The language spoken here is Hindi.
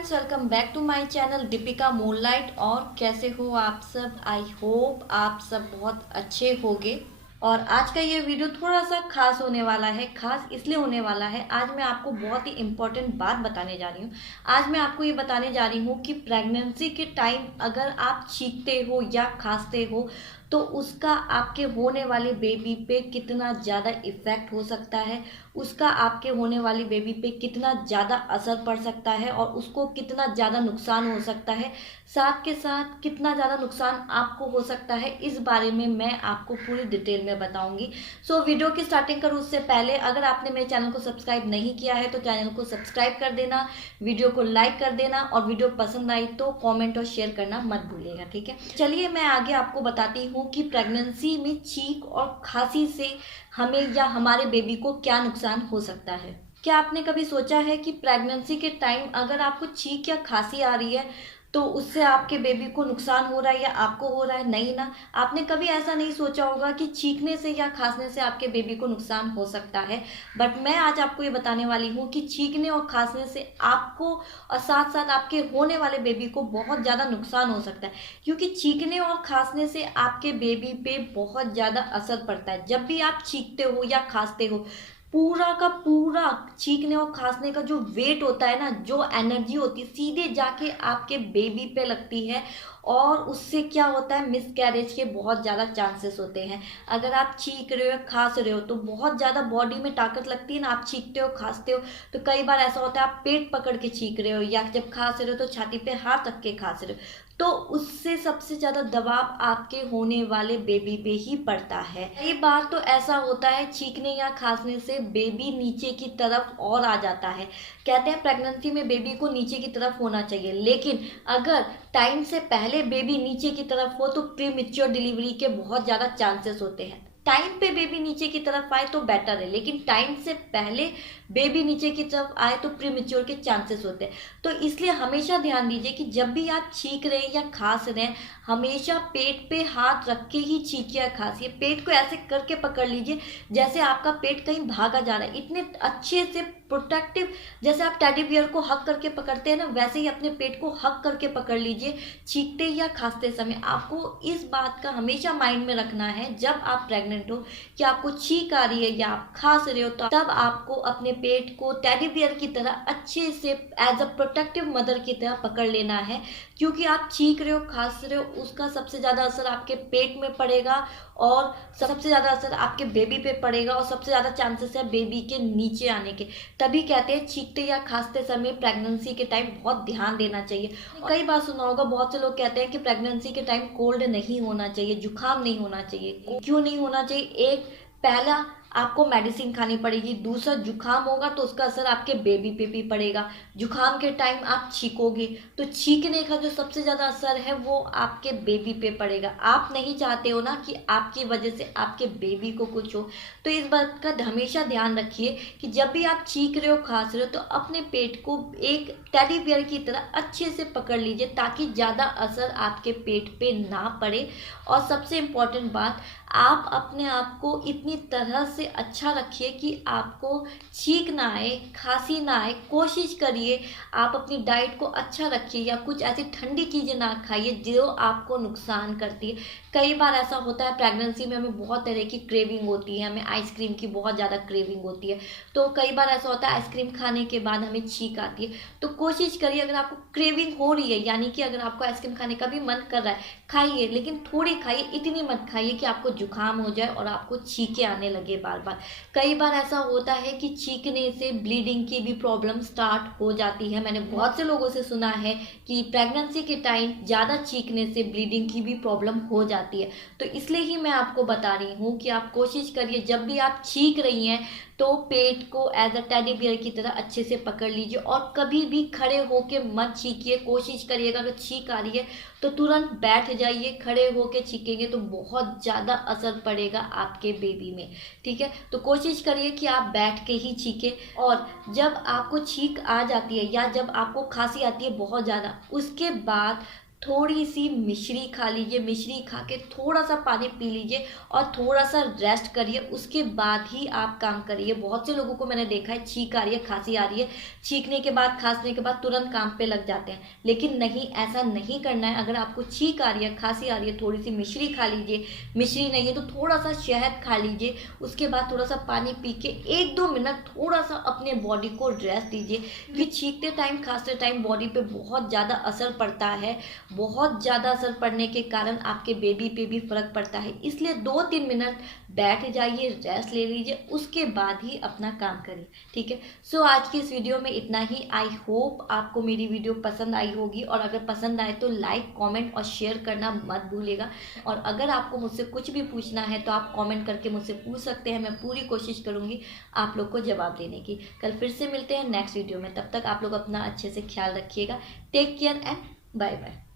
Friends, welcome back to my channel Deepika moonlight. और कैसे हो आप सब? आई होप आप सब बहुत अच्छे होगे। और आज का ये वीडियो थोड़ा सा खास होने वाला है। खास इसलिए होने वाला है, आज मैं आपको बहुत ही इम्पोर्टेंट बात बताने जा रही हूँ। आज मैं आपको ये बताने जा रही हूँ कि प्रेगनेंसी के टाइम अगर आप छींकते हो या खांसते हो तो उसका आपके होने वाले बेबी पे कितना ज़्यादा इफ़ेक्ट हो सकता है, उसका आपके होने वाली बेबी पे कितना ज़्यादा असर पड़ सकता है और उसको कितना ज़्यादा नुकसान हो सकता है, साथ के साथ कितना ज़्यादा नुकसान आपको हो सकता है, इस बारे में मैं आपको पूरी डिटेल में बताऊंगी। सो वीडियो की स्टार्टिंग करूँ उससे पहले अगर आपने मेरे चैनल को सब्सक्राइब नहीं किया है तो चैनल को सब्सक्राइब कर देना, वीडियो को लाइक कर देना और वीडियो पसंद आई तो कॉमेंट और शेयर करना मत भूलिएगा। ठीक है, चलिए मैं आगे आपको बताती हूँ कि प्रेगनेंसी में छींक और खांसी से हमें या हमारे बेबी को क्या नुकसान हो सकता है। क्या आपने कभी सोचा है कि प्रेगनेंसी के टाइम अगर आपको छींक या खांसी आ रही है तो उससे आपके बेबी को नुकसान हो रहा है या आपको हो रहा है? नहीं ना। आपने कभी ऐसा नहीं सोचा होगा कि छींकने से या खांसने से आपके बेबी को नुकसान हो सकता है। बट मैं आज आपको ये बताने वाली हूँ कि छींकने और खांसने से आपको और साथ साथ आपके होने वाले बेबी को बहुत ज़्यादा नुकसान हो सकता है। क्योंकि छींकने और खांसने से आपके बेबी पे बहुत ज़्यादा असर पड़ता है। जब भी आप छींकते हो या खांसते हो, पूरा का पूरा छींकने और खांसने का जो वेट होता है ना, जो एनर्जी होती है, सीधे जाके आपके बेबी पे लगती है और उससे क्या होता है, मिसकैरेज के बहुत ज़्यादा चांसेस होते हैं। अगर आप छींक रहे हो खांस रहे हो तो बहुत ज़्यादा बॉडी में ताकत लगती है ना। आप छींकते हो खांसते हो तो कई बार ऐसा होता है आप पेट पकड़ के छींक रहे हो या जब खांस रहे हो तो छाती पे हाथ रख के खांस रहे हो, तो उससे सबसे ज़्यादा दबाव आपके होने वाले बेबी पे ही पड़ता है। कई बार तो ऐसा होता है छींकने या खांसने से बेबी नीचे की तरफ और आ जाता है। कहते हैं प्रेगनेंसी में बेबी को नीचे की तरफ होना चाहिए, लेकिन अगर टाइम से पहले बेबी नीचे की तरफ हो तो प्री मेच्योर डिलीवरी के बहुत ज़्यादा चांसेस होते हैं। टाइम पे बेबी नीचे की तरफ आए तो बेटर है, लेकिन टाइम से पहले बेबी नीचे की तरफ आए तो प्री मेच्योर के चांसेस होते हैं। तो इसलिए हमेशा ध्यान दीजिए कि जब भी आप छींक रहे हैं या खांस रहे हैं, हमेशा पेट पे हाथ रख के ही छींकिए या खांसिए। पेट को ऐसे करके पकड़ लीजिए जैसे आपका पेट कहीं भागा जा रहा है, इतने अच्छे से प्रोटेक्टिव, जैसे आप टेडी बियर को हक करके पकड़ते हैं ना, वैसे ही अपने पेट को हक करके पकड़ लीजिए छींकते या खांसते समय। आपको इस बात का हमेशा माइंड में रखना है जब आप प्रेग्नेंट हो कि आपको छींक आ रही है या आप खांस रहे हो तो तब आपको अपने पेट को टेडी बियर की तरह अच्छे से एज अ प्रोटेक्टिव मदर की तरह पकड़ लेना है। क्योंकि आप छींक रहे हो खांस रहे हो, उसका सबसे ज़्यादा असर आपके पेट में पड़ेगा और सबसे ज़्यादा असर आपके बेबी पे पड़ेगा और सबसे ज़्यादा चांसेस है बेबी के नीचे आने के। तभी कहते हैं छींकते या खांसते समय प्रेगनेंसी के टाइम बहुत ध्यान देना चाहिए। कई बार सुना होगा, बहुत से लोग कहते हैं कि प्रेगनेंसी के टाइम कोल्ड नहीं होना चाहिए, जुकाम नहीं होना चाहिए। क्यों नहीं होना चाहिए? एक, पहला, आपको मेडिसिन खानी पड़ेगी। दूसरा, जुकाम होगा तो उसका असर आपके बेबी पे भी पड़ेगा। जुकाम के टाइम आप छींकोगे तो छींकने का जो सबसे ज़्यादा असर है वो आपके बेबी पे पड़ेगा। आप नहीं चाहते हो ना कि आपकी वजह से आपके बेबी को कुछ हो। तो इस बात का हमेशा ध्यान रखिए कि जब भी आप छींक रहे हो खांस रहे हो तो अपने पेट को एक टेडी बियर की तरह अच्छे से पकड़ लीजिए ताकि ज़्यादा असर आपके पेट पे ना पड़े। और सबसे इम्पॉर्टेंट बात, आप अपने आप को इतनी तरह से अच्छा रखिए कि आपको छींक ना आए, खांसी ना आए। कोशिश करिए आप अपनी डाइट को अच्छा रखिए या कुछ ऐसी ठंडी चीज़ें ना खाइए जो आपको नुकसान करती है। कई बार ऐसा होता है प्रेगनेंसी में हमें बहुत तरह की क्रेविंग होती है, हमें आइसक्रीम की बहुत ज़्यादा क्रेविंग होती है। तो कई बार ऐसा होता है आइसक्रीम खाने के बाद हमें छींक आती है। तो कोशिश करिए, अगर आपको क्रेविंग हो रही है, यानी कि अगर आपको आइसक्रीम खाने का भी मन कर रहा है, खाइए, लेकिन थोड़ी खाइए, इतनी मत खाइए कि आपको जुकाम हो जाए और आपको छींके आने लगे बार बार। कई बार ऐसा होता है कि छींकने से ब्लीडिंग की भी प्रॉब्लम स्टार्ट हो जाती है। मैंने बहुत से लोगों से सुना है कि प्रेगनेंसी के टाइम ज़्यादा छींकने से ब्लीडिंग की भी प्रॉब्लम हो जाती है। तो इसलिए ही मैं आपको बता रही हूँ कि आप कोशिश करिए जब भी आप छींक रही हैं तो पेट को एज अ टेडी बियर की तरह अच्छे से पकड़ लीजिए और कभी भी खड़े होके मत छींकिए। कोशिश करिएगा अगर छींक आ रही है तो तुरंत बैठ जाइए, खड़े होके छींकेंगे तो बहुत ज़्यादा असर पड़ेगा आपके बेबी में। ठीक है, तो कोशिश करिए कि आप बैठ के ही छींके। और जब आपको छींक आ जाती है या जब आपको खांसी आती है बहुत ज़्यादा, उसके बाद थोड़ी सी मिश्री खा लीजिए, मिश्री खा के थोड़ा सा पानी पी लीजिए और थोड़ा सा रेस्ट करिए, उसके बाद ही आप काम करिए। बहुत से लोगों को मैंने देखा है, छींक आ रही है, खांसी आ रही है, छींकने के बाद, खांसने के बाद तुरंत काम पे लग जाते हैं, लेकिन नहीं, ऐसा नहीं करना है। अगर आपको छींक आ रही है, खांसी आ रही है, थोड़ी सी मिश्री खा लीजिए, मिश्री नहीं है तो थोड़ा सा शहद खा लीजिए, उसके बाद थोड़ा सा पानी पी के 1-2 मिनट थोड़ा सा अपने बॉडी को रेस्ट दीजिए। क्योंकि छींकते टाइम, खांसते टाइम बॉडी पे बहुत ज़्यादा असर पड़ता है, बहुत ज़्यादा असर पड़ने के कारण आपके बेबी पे भी फर्क पड़ता है। इसलिए 2-3 मिनट बैठ जाइए, रेस्ट ले लीजिए, उसके बाद ही अपना काम करिए, ठीक है। सो आज की इस वीडियो में इतना ही। आई होप आपको मेरी वीडियो पसंद आई होगी, और अगर पसंद आए तो लाइक, कमेंट और शेयर करना मत भूलिएगा। और अगर आपको मुझसे कुछ भी पूछना है तो आप कमेंट करके मुझसे पूछ सकते हैं, मैं पूरी कोशिश करूँगी आप लोग को जवाब देने की। कल फिर से मिलते हैं नेक्स्ट वीडियो में, तब तक आप लोग अपना अच्छे से ख्याल रखिएगा। Take care and bye bye.